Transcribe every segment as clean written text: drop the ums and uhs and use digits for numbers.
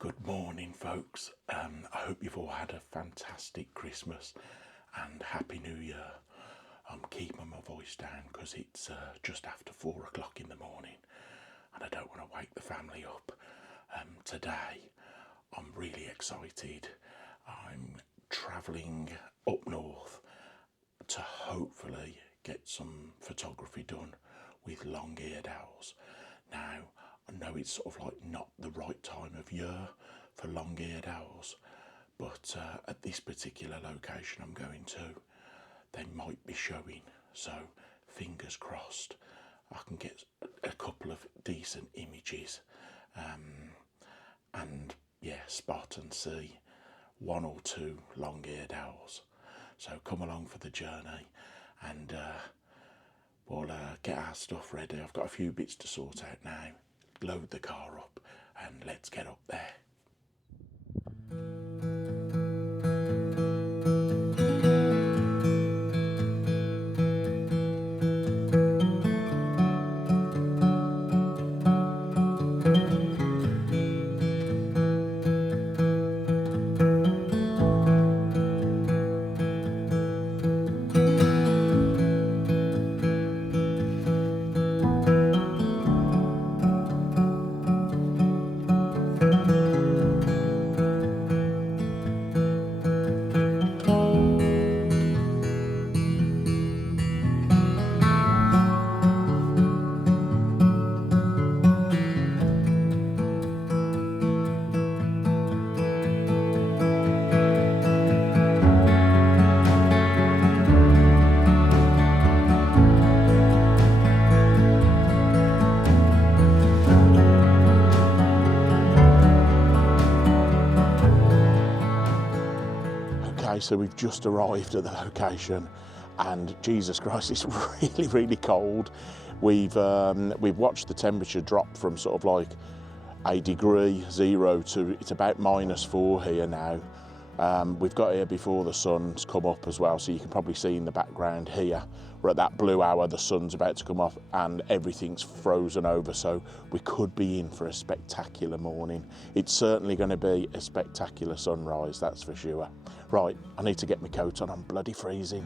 Good morning, folks. I hope you've all had a fantastic Christmas and Happy New Year. I'm keeping my voice down because it's just after 4 o'clock in the morning and I don't want to wake the family up. Today, I'm really excited. I'm travelling up north to hopefully get some photography done with long-eared owls. Now, I know it's sort of like not the right time of year for long-eared owls, but at this particular location I'm going to, they might be showing, so fingers crossed I can get a couple of decent images and yeah, spot and see one or two long-eared owls. So come along for the journey and we'll get our stuff ready. I've got a few bits to sort out now. Load the car up and let's get up there. So we've just arrived at the location and Jesus Christ, it's really cold. We've watched the temperature drop from sort of like a degree, 0 to it's about -4 here now. We've got here before the sun's come up as well, so you can probably see in the background here, we're at that blue hour, the sun's about to come up and everything's frozen over, so we could be in for a spectacular morning. It's certainly going to be a spectacular sunrise, that's for sure. Right, I need to get my coat on, I'm bloody freezing.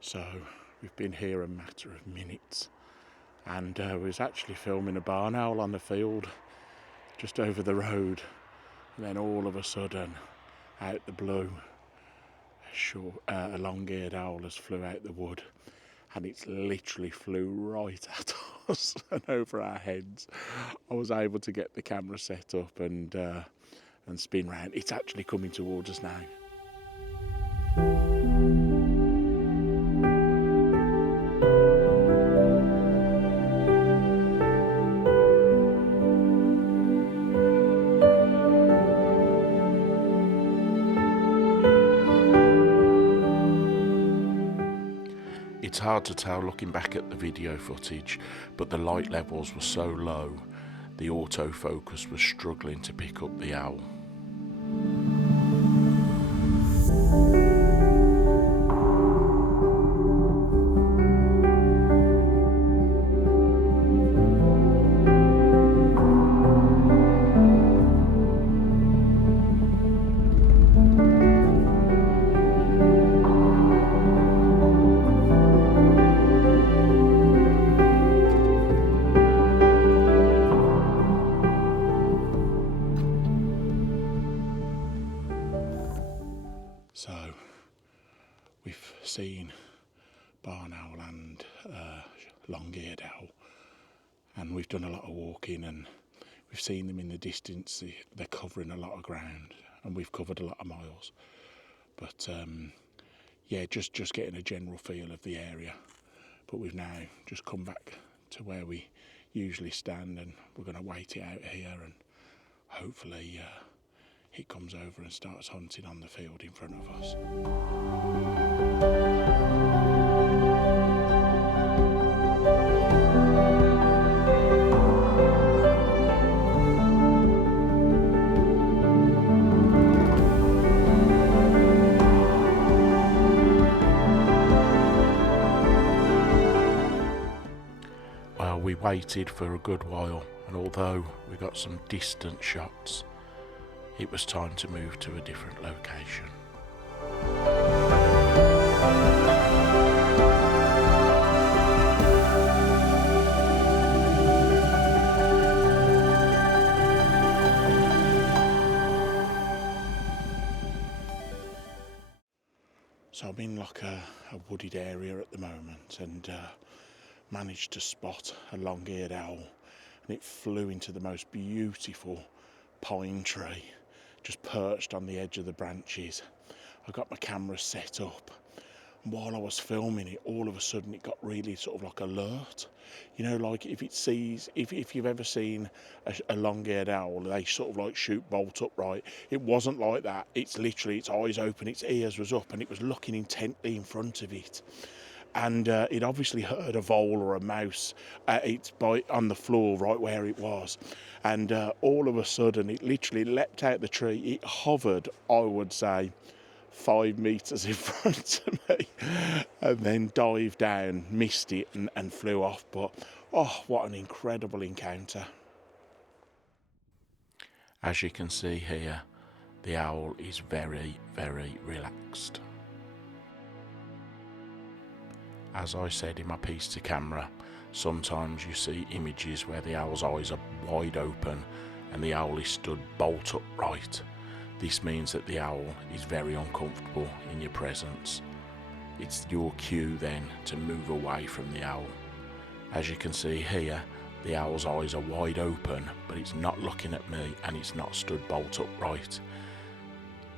So we've been here a matter of minutes and we was actually filming a barn owl on the field just over the road, and then all of a sudden out the blue a long-eared owl has flew out the wood and it's literally flew right at us and over our heads. I was able to get the camera set up and spin round. It's actually coming towards us now. It's hard to tell looking back at the video footage, but the light levels were so low, the autofocus was struggling to pick up the owl. So we've seen barn owl and long-eared owl, and we've done a lot of walking and we've seen them in the distance. They're covering a lot of ground and we've covered a lot of miles, but yeah, just getting a general feel of the area. But we've now just come back to where we usually stand and we're going to wait it out here and hopefully it comes over and starts hunting on the field in front of us. So we waited for a good while, and although we got some distant shots, it was time to move to a different location. So I'm in like a wooded area at the moment, and managed to spot a long-eared owl, and it flew into the most beautiful pine tree just perched on the edge of the branches. I got my camera set up, and while I was filming it, all of a sudden it got really sort of like alert. You know, like if it sees, if you've ever seen a long-eared owl, they sort of like shoot bolt upright. It wasn't like that. It's literally its eyes open, its ears was up, and it was looking intently in front of it. And it obviously heard a vole or a mouse on the floor right where it was. And all of a sudden, it literally leapt out the tree. It hovered, I would say, 5 metres in front of me, and then dived down, missed it, and flew off. But, oh, what an incredible encounter. As you can see here, the owl is very, very relaxed. As I said in my piece to camera, sometimes you see images where the owl's eyes are wide open and the owl is stood bolt upright. This means that the owl is very uncomfortable in your presence. It's your cue then to move away from the owl. As you can see here, the owl's eyes are wide open, but it's not looking at me and it's not stood bolt upright.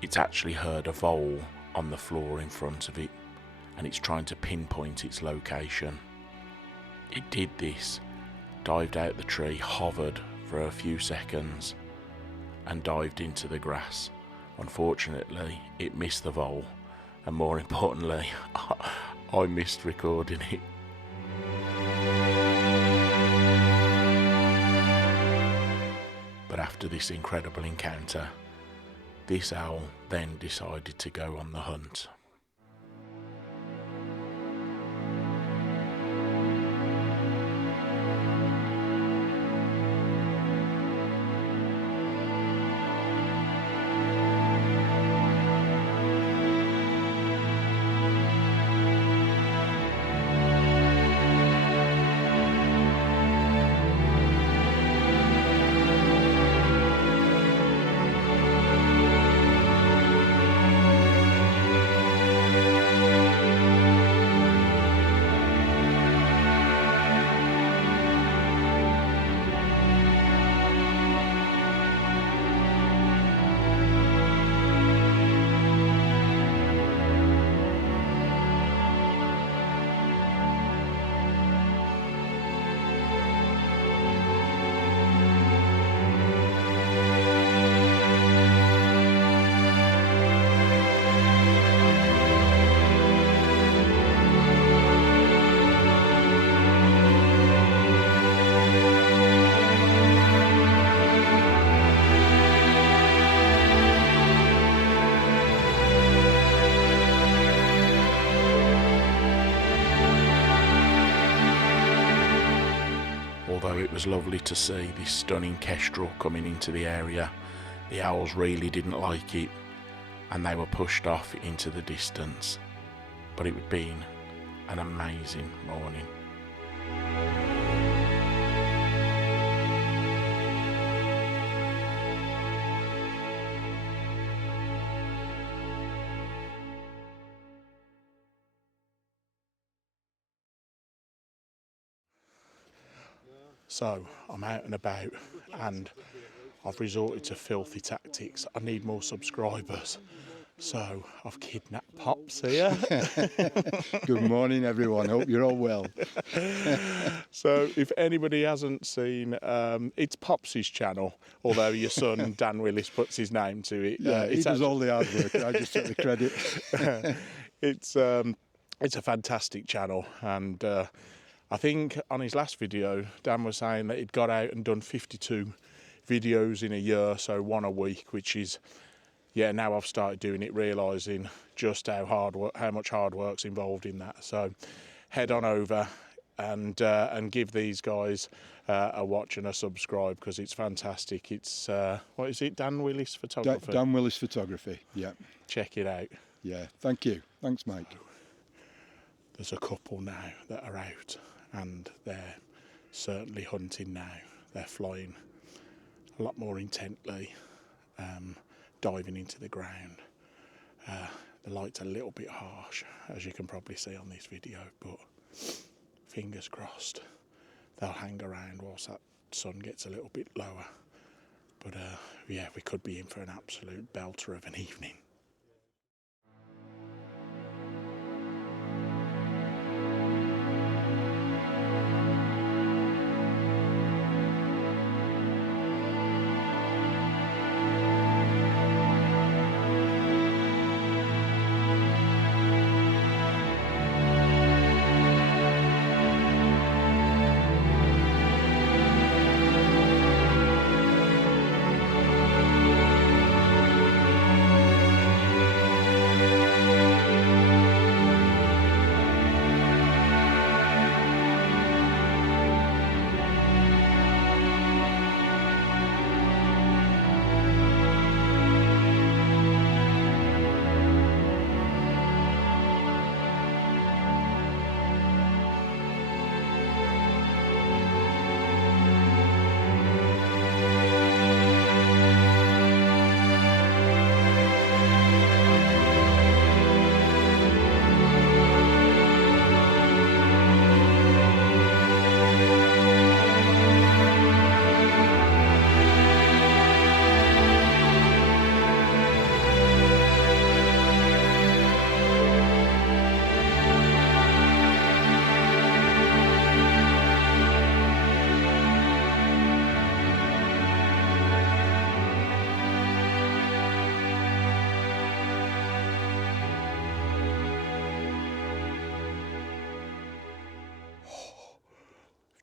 It's actually heard a vole on the floor in front of it, and it's trying to pinpoint its location. It did this, dived out the tree, hovered for a few seconds, and dived into the grass. Unfortunately, it missed the vole, and more importantly, I missed recording it. But after this incredible encounter, this owl then decided to go on the hunt. Although it was lovely to see this stunning kestrel coming into the area, the owls really didn't like it, and they were pushed off into the distance. But it had been an amazing morning. So I'm out and about, and I've resorted to filthy tactics. I need more subscribers, so I've kidnapped Pops here. Good morning, everyone. Hope you're all well. So if anybody hasn't seen, it's Pops's channel, although your son Dan Willis puts his name to it. Yeah, he does all the hard work. I just take the credit. It's a fantastic channel, and I think on his last video, Dan was saying that he'd got out and done 52 videos in a year, so one a week, which is, yeah, now I've started doing it, realising just how much hard work's involved in that. So head on over, and give these guys a watch and a subscribe, because it's fantastic. It's what is it, Dan Willis Photography? Dan Willis Photography, yeah. Check it out. Yeah, thank you. Thanks, Mike. There's a couple now that are out, and they're certainly hunting now. They're flying a lot more intently, diving into the ground. The light's a little bit harsh, as you can probably see on this video, but fingers crossed they'll hang around whilst that sun gets a little bit lower. But yeah, we could be in for an absolute belter of an evening.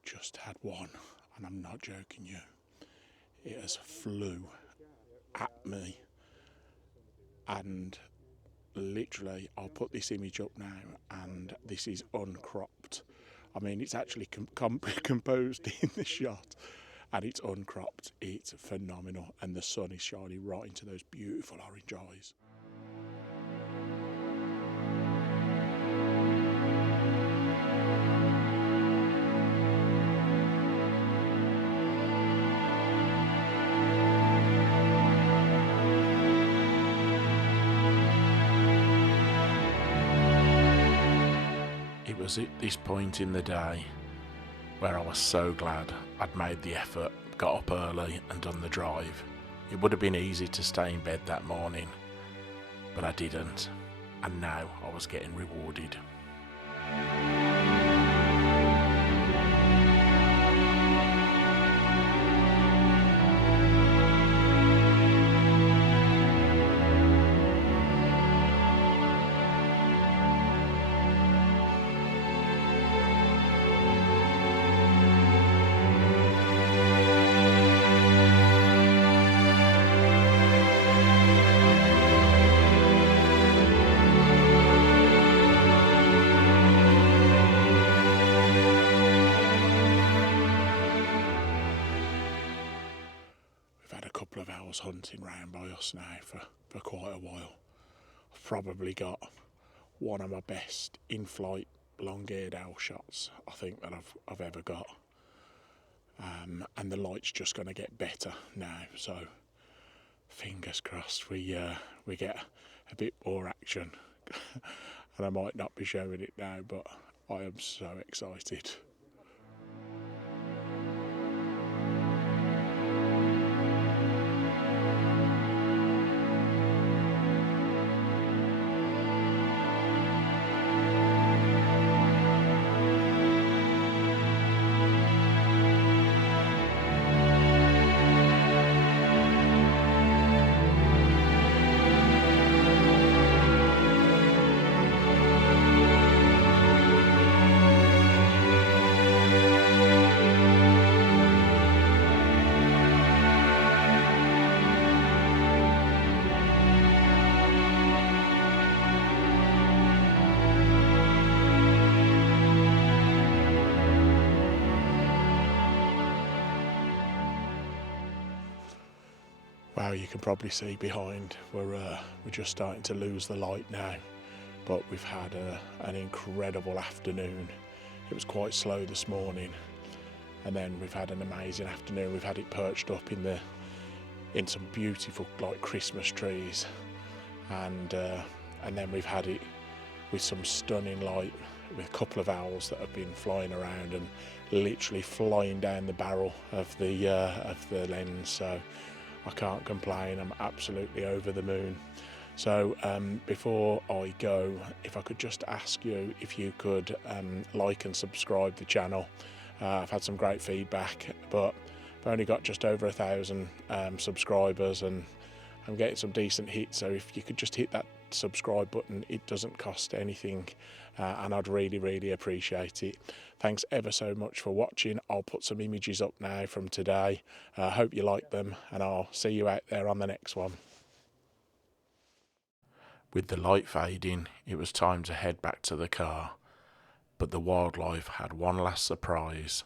Just had one, and I'm not joking you. It has flew at me, and literally, I'll put this image up now, and this is uncropped. I mean, it's actually composed in the shot, and it's uncropped. It's phenomenal, and the sun is shining right into those beautiful orange eyes. It was at this point in the day where I was so glad I'd made the effort, got up early and done the drive. It would have been easy to stay in bed that morning, but I didn't, and now I was getting rewarded. Hunting round by us now for quite a while. I've probably got one of my best in-flight long-eared owl shots I think that I've ever got, and the light's just going to get better now, so fingers crossed we get a bit more action. And I might not be showing it now, but I am so excited. Wow, you can probably see behind, we're just starting to lose the light now, but we've had an incredible afternoon. It was quite slow this morning, and then we've had an amazing afternoon. We've had it perched up in some beautiful like Christmas trees, and then we've had it with some stunning light, with a couple of owls that have been flying around and literally flying down the barrel of the lens. So I can't complain. I'm absolutely over the moon. So before I go, if I could just ask you if you could like and subscribe the channel. I've had some great feedback, but I've only got just over 1,000 subscribers, and I'm getting some decent hits. So if you could just hit that subscribe button, it doesn't cost anything, and I'd really appreciate it. Thanks ever so much for watching. I'll put some images up now from today. Hope you like them, and I'll see you out there on the next one. With the light fading, it was time to head back to the car, but the wildlife had one last surprise.